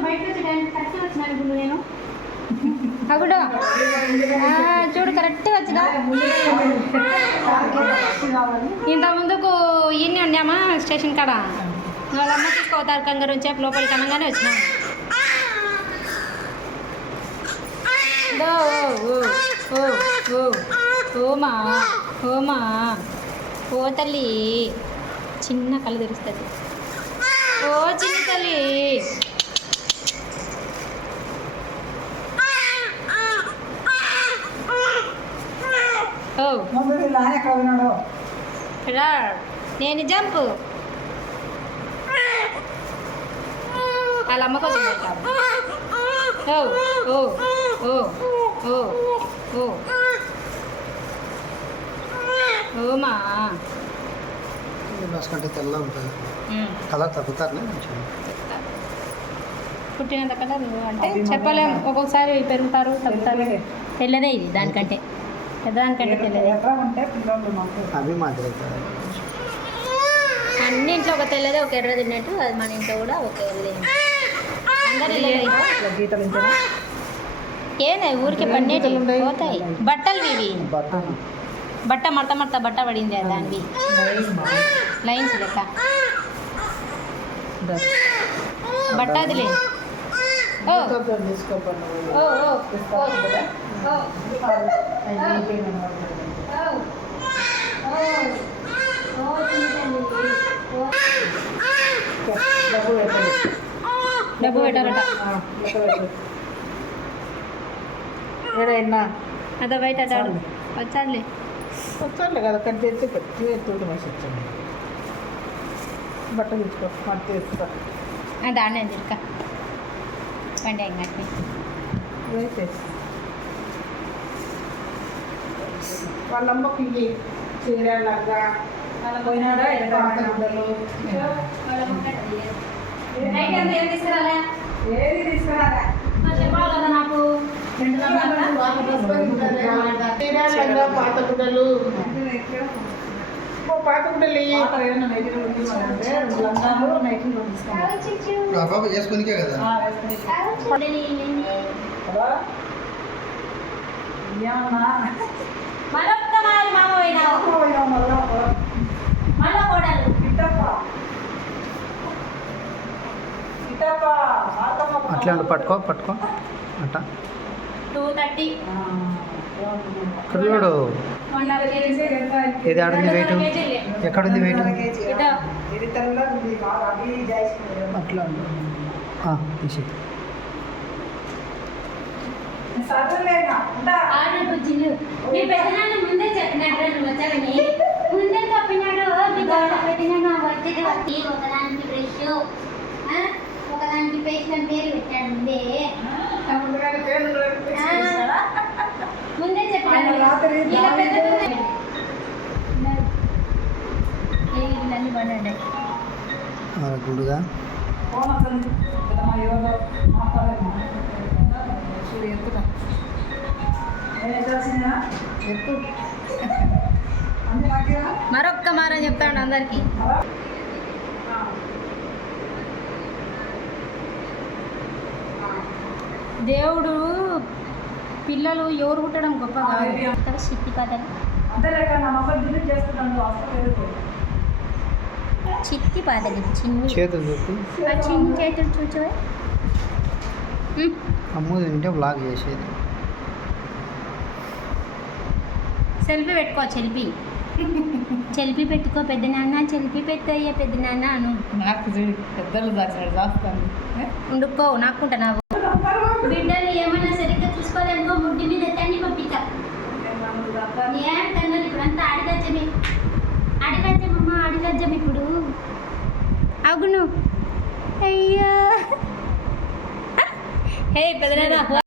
బయటకు వచ్చే టైంకి కరెక్ట్గా వచ్చినాను ఇప్పుడు నేను అప్పుడు చూడు కరెక్ట్గా వచ్చినా ఇంత ముందుకు ఇన్ని ఉన్నామా స్టేషన్ కాడ వాళ్ళమ్మ తీసుకోతారు కంగారు చెప్పి లోపలికి అనగానే వచ్చినాము ఓమా ఓమా ఓ తల్లి చిన్న కళ్ళు తెరుస్తుంది ఓ చిన్న తల్లి నేను జంపు వాళ్ళ అమ్మ కోసం ఓ ఓ ఓ ఓ ఓ ఓమా బస్ కంటే తెల్ల ఉంటుంది కలర్ తగ్గుతారు పుట్టినంత కలర్ అంటే చెప్పలేము ఒక్కొక్కసారి పెరుగుతారు తగ్గుతారు తెల్లదే ఇది దానికంటే పెద్దదానికంటే తెల్లదే అవి మాదిరి అన్ని ఇంట్లో ఒక తెల్లదే ఒక ఎర్ర తిన్నట్టు అది మన ఇంట్లో కూడా ఒక ఎర్రదే అందరు ఏదే ఊరికే పన్నీటి పోతాయి బట్టలు ఇవి బట్ట మడత మడత బట్ట పడింది దానివి లైన్స్ లెక్క బట్ట అదిలే ఓ ఓ డబ్బు పెట్టాలట అదే బయట అడ్డాడు వచ్చాడులే కదా కట్ చేసి పెట్టి తోటి మనిషి వచ్చాను బట్ట తీసుకో మట్టి తీసుకో దాన్ని తిరక పండి ఇంకటి వేసేసి వాళ్ళమ్మకి చీరలాగా పోయినాడా ఏది తీసుకురాలా నాకు పాత గుడ్డలు పాత గుడ్డలు చేసుకుందికే కదా అట్లా పట్టుకో పట్టుకో అట్ట 230 చూడు ఇది ఆడుంది వెయిట్ ఎక్కడుంది వెయిట్ అట్లా తీసి మీ పెద్దనాన్న ముందే చెప్పినట్టు నువ్వు వచ్చావని ముందే చెప్పినాడు మీ గౌడ పెట్టినా వచ్చేది వచ్చి ఒకదానికి బ్రష్ ఒకదానికి పేస్ట్ అని పేరు పెట్టాడు ముందే చెప్పాను గుడుగా మరొక్క మారం చెప్తాడు అందరికి దేవుడు పిల్లలు ఎవరు పుట్టడం గొప్ప కాదు చిట్టి పాదలు చిట్టి పాదలు చిన్ని చేతులు చిన్ని చేతులు చూచో అమ్ము తింటే బ్లాగ్ చేసేది సెల్ఫీ పెట్టుకో సెల్ఫీ పెట్టుకో పెద్ద నాన్న సెల్ఫీ పెట్టయ్యా పెద్ద నాన్న అను నాకు చూడు పెద్దలు దాచినాడు దాస్తాను ఉండుకో నాకుంటున్నావు బిడ్డలు ఏమన్నా సరిగ్గా చూసుకోలేనుకో ముడ్డి మీద ఎత్తండి పంపిస్తా ఏంటన్నా ఇప్పుడు అంతా అడిగజ్జమే అడిగజ్జం ఇప్పుడు అవును అయ్యా హే పెద్దనాన్న